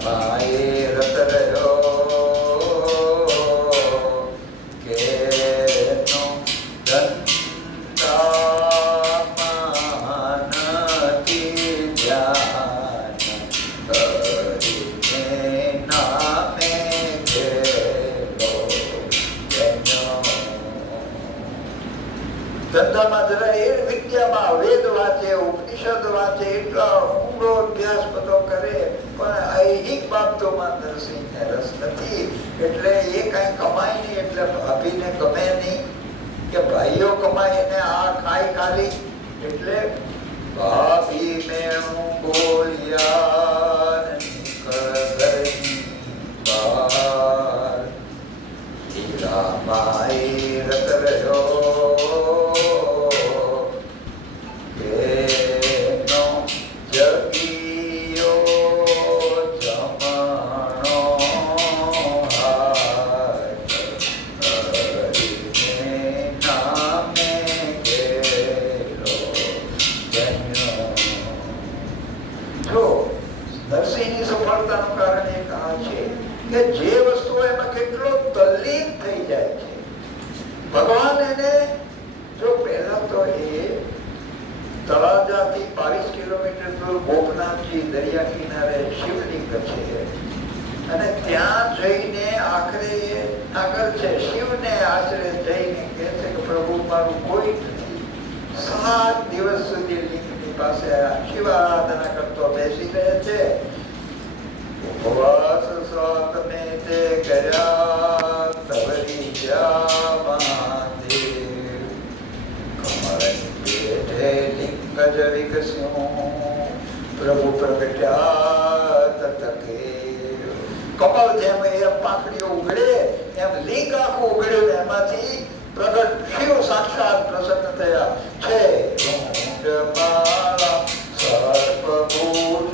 હીરાબાઈ રત રહ્યો કેનો ધંધામાં નથી ધ્યાન કરીને નામે ગેલો ધંધામાં જરા એ વિદ્યામાં વેદ વાંચે ઉપનિષદ વાંચે એટલા ઊંડો અભ્યાસ બધો કરે પણ ઐહિક બાબતોમાં નરસિંહને રસ નથી એટલે એ કઈ કમાય નહીં એટલે ભાભીને ગમે નહીં કે ભાઈઓ કમાય એને આ ખાય ખાલી એટલે ભાભી મેણું બોલ્યા ઘરની બહાર હીરાબાઈ રત રહ્યો નરસિંહની સફળતાનું કારણ એક આ છે કે જે વસ્તુ એમાં કેટલો તલ્લીન થઈ જાય છે ભગવાન એને જો પહેલા તો એ તળાજાથી 22 કિલોમીટર દૂર ગોપનાથજી દરિયા કિનારે શિવલિંગ છે અને ત્યાં જઈને આખરે આગળ છે શિવને આશરે જઈને કહે છે કે પ્રભુ મારું કોઈ નથી 7 દિવસ સુધી લિંગની પાસે શિવ આરાધના કરતો બેસી રહે છે ઉપવાસ સાત મે તે કર્યા તવરી જા મહાદેવ કમરની પેઠે લિંગ જ વિકસ્યું પ્રભુ પ્રગટ્યા તતકે કમળ જેમ એ પાંખડીઓ ઉગડે એમ લિંગ આખું ઉગડ્યું એમાંથી પ્રગટ શિવ સાક્ષાત પ્રસન્ન થયા છે ઊંડમાળા સર્પભૂષણ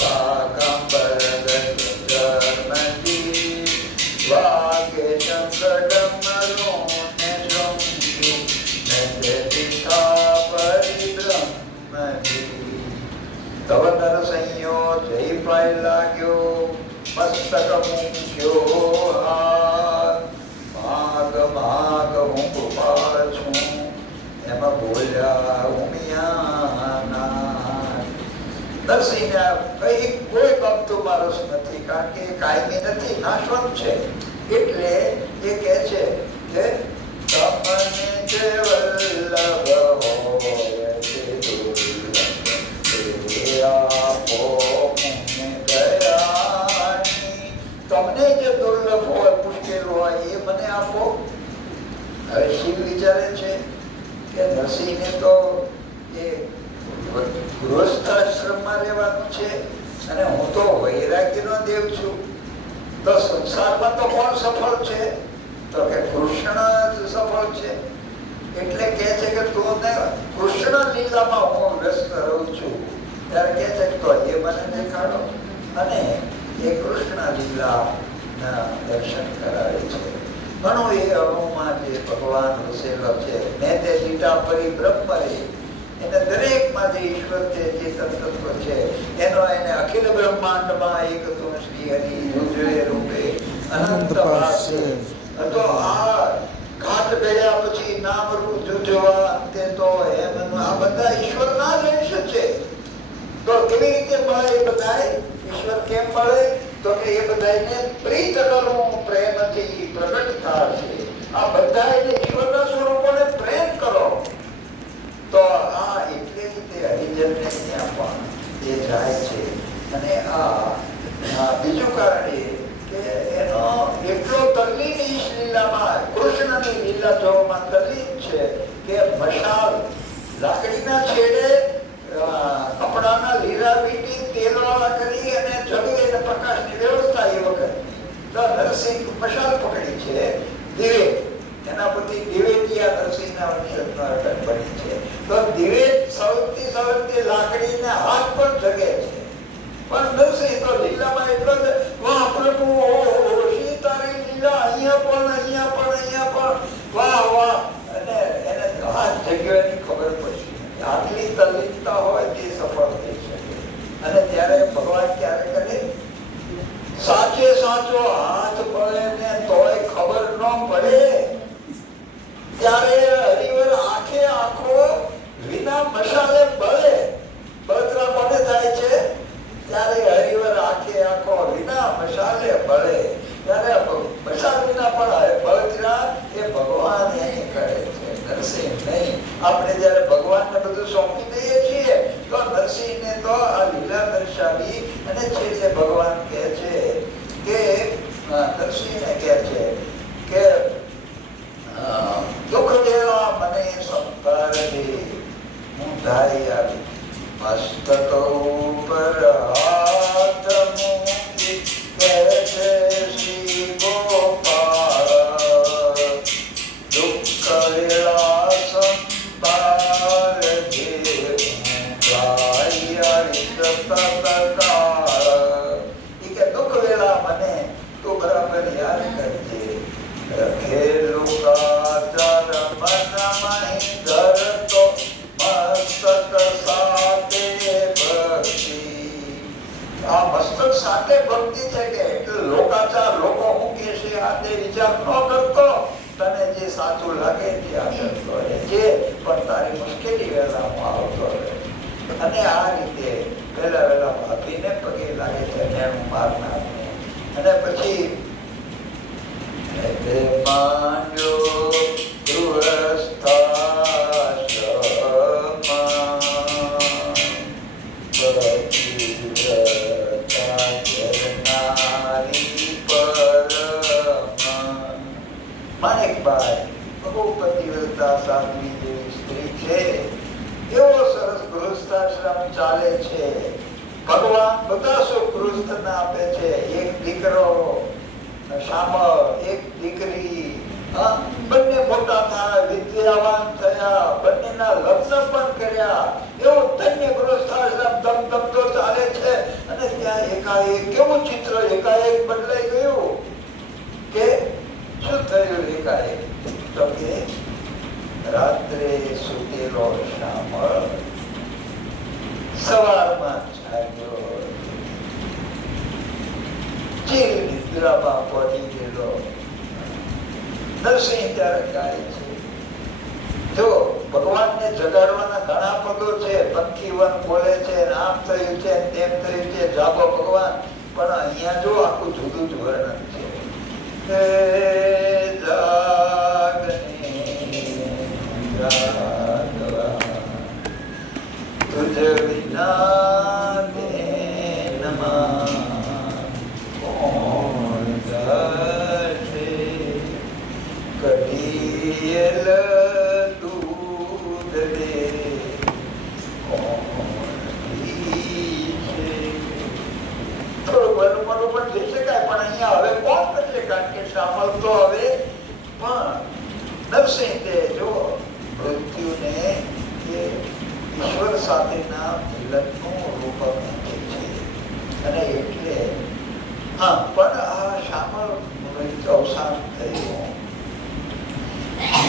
વાગંબર ધર્મજી વાગે શંકરમરો ને શંકુ નંદિતા પરિબ્રહ્મજી તવ નરસંયો જય પાય લાગ્યો મસ્તક મૂક્યો હાથ માગ માગ હું કૃપાળ છું એમાં બોલ્યા ઉમિયાના નરસિંહને કઈ કોઈ બાબતોમાં રસ નથી કારણ કે કાયમી નથી નાશવંત છે એટલે એ કહે છે કે તમને જે વલ્લભ હોય તે દુર્લભ તે આપો મને દયાની તમને જે દુર્લભ હોય મુશ્કેલ હોય એ મને આપો હવે શિવ વિચારે છે કે નરસિંહને તો એ ગૃહસ્થ આશ્રમમાં રહેવાનું છે અને હું તો વૈરાગ્યનો દેવ છું તો સંસારમાં તો કોણ સફળ છે તો કે કૃષ્ણ જ સફળ છે એટલે કહે છે કે તું કૃષ્ણ લીલામાં હું વ્યસ્ત રહું છું ત્યારે કહે છે કે તો એ મને દેખાડો અને એ કૃષ્ણ લીલાના દર્શન કરાવે છે ઘણો એ અણુમાં જે ભગવાન વસેલો છે મેં તે લીટા પરિબ્રહ્મ રે એને દરેકમાં જે ઈશ્વર છે જે તત્વ છે એનો એને અખિલ બ્રહ્માંડમાં એક તું શ્રી હરિ રુદ્રે રૂપે અનંત પાસે તો આ ઘાટ ગયા પછી નામ રૂપ જુજવા અંતે તો એમ આ બધા ઈશ્વરના જ અંશ છે તો કેવી રીતે મળે એ બધા ઈશ્વર કેમ મળે તો કે એ બધાને પ્રીત કરું પ્રેમથી પ્રગટ થશે આ બધા ઈશ્વરના સ્વરૂપોને પ્રેમ કરો તો આ એટલે રીતે હરિજનને ત્યાં પણ એ જાય છે અને આ બીજું કારણ એ કે એનો એટલો તલ્લીન ઈશ લીલામાં કૃષ્ણની લીલા જોવામાં તલ્લીન છે કે મશાલ લાકડીના છેડે કપડાના લીલા વીટી તેલવાળા કરી અને જમી અને પ્રકાશની વ્યવસ્થા એ વખત તો નરસિંહ મશાલ પકડી છે દિવે એના પછી દિવેટિયા નરસિંહના વંશજનો અટક બની છે તો દિવે સળગતી લાકડીને હાથ પર જગે છે પણ નરસિંહ તો લીલામાં એટલો જ વાહ પ્રભુ શી તારી લીલા અહીંયા પણ વાહ વાહ અને એને હાથ જગ્યો એની ખબર પડી આટલી તલ્લીનતા હોય તે સફળ થઈ શકે અને ત્યારે ભગવાન ક્યારે કરે જો હાથ પડે ને તોય ખબર ન પડે, ત્યારે હરિવર આંખે આંખો વિના મસાલે બળે. બળતરા કોને થાય છે? ત્યારે હરિવર આંખે આંખો વિના મસાલે બળે. ત્યારે મસાલ વિના પણ બળતરા એ ભગવાન એની કરે છે, નરસિંહ નહીં. આપણે જયારે ભગવાનને બધું સોંપી દઈએ છીએ તો નરસિંહને તો આ લીલા દર્શાવી અને છેલ્લે ભગવાન કહે છે કે નરસિંહને કહે છે કે દુઃખ દેવા મને સંતાર દે, હું ધારી આવી મસ્તક ઉપર હાથ મૂકી કહે છે શ્રી ગોપાલ, દુઃખ વેળા સંતાર દે, હું ધારી આવી તત્કાળ. એ કે દુઃખ વેળા મને તું બરાબર યાદ કરજે. રખેલું કાતર મનમાં ધરતો મસ્તક સાથે ભક્તિ. આ મસ્તક સાથે ભક્તિ છે કે એટલે લોકાચાર, લોકો હું કે છે આ તે વિચાર ન કરતો, તને જે સાચું લાગે તે આ કરતો રહે છે, પણ તારી મુશ્કેલી વહેલા હું આવતો રહે. અને આ રીતે વહેલા વહેલા ભાભીને પગે લાગે છે અને હું મારનાર. અને પછી માંડ્યો માણેકબાઈ બહુ પતિવ્રતા સાધ્વી જેવી સ્ત્રી છે. એવો સરસ ગૃહસ્થાશ્રમ ચાલે છે. ભગવાન બધા સુખ ગૃહસ્થને આપે છે. એક દીકરો શામળ, એક દીકરી, બંને મોટા થયા, વિદ્યાવાન થયા, બંનેના લગ્ન પણ કર્યા. એવું ધન્ય ગૃહસ્થાશ્રમ ધમધમતો ચાલે છે. અને ત્યાં એકાએક કેવું ચિત્ર એકાએક બદલાઈ ગયું કે શું થયું? એકાએક તો કે રાત્રે સુતેલો શામળ સવારમાં જાગ્યો, ચીર નિદ્રામાં પડી ગયેલો. નરસિંહ ત્યારે ગાય છે, જો ભગવાનને જગાડવાના ઘણા પદો છે. પંખીવન બોલે છે, આમ થયું છે, તેમ થયું છે, જાગો ભગવાન. પણ અહીંયા જો આખું જુદું જ વર્ણન છે. તુજ વિના કોણ જાશે, કઢીયલ દૂધ દે કોણ પીશે. થોડું ઘણું પણ જઈ શકાય, પણ અહીંયા હવે કોણ કરશે? કારણ કે શામળ તો હવે પણ નરસિંહ તે જો મૃત્યુને એ ઈશ્વર સાથેના મિલનનું રૂપ આપે છે. અને એટલે હા, પણ આ શામળ અવસાન થયું.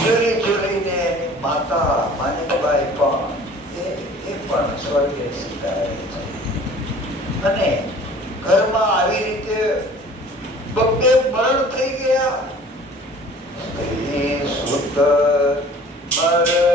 જુરી જુરીને એની માતા માણેકબાઈ પણ એ પણ સ્વર્ગે સિધારે છે. અને ઘરમાં આવી રીતે બબ્બે મરણ થઈ ગયા. સુત મરણ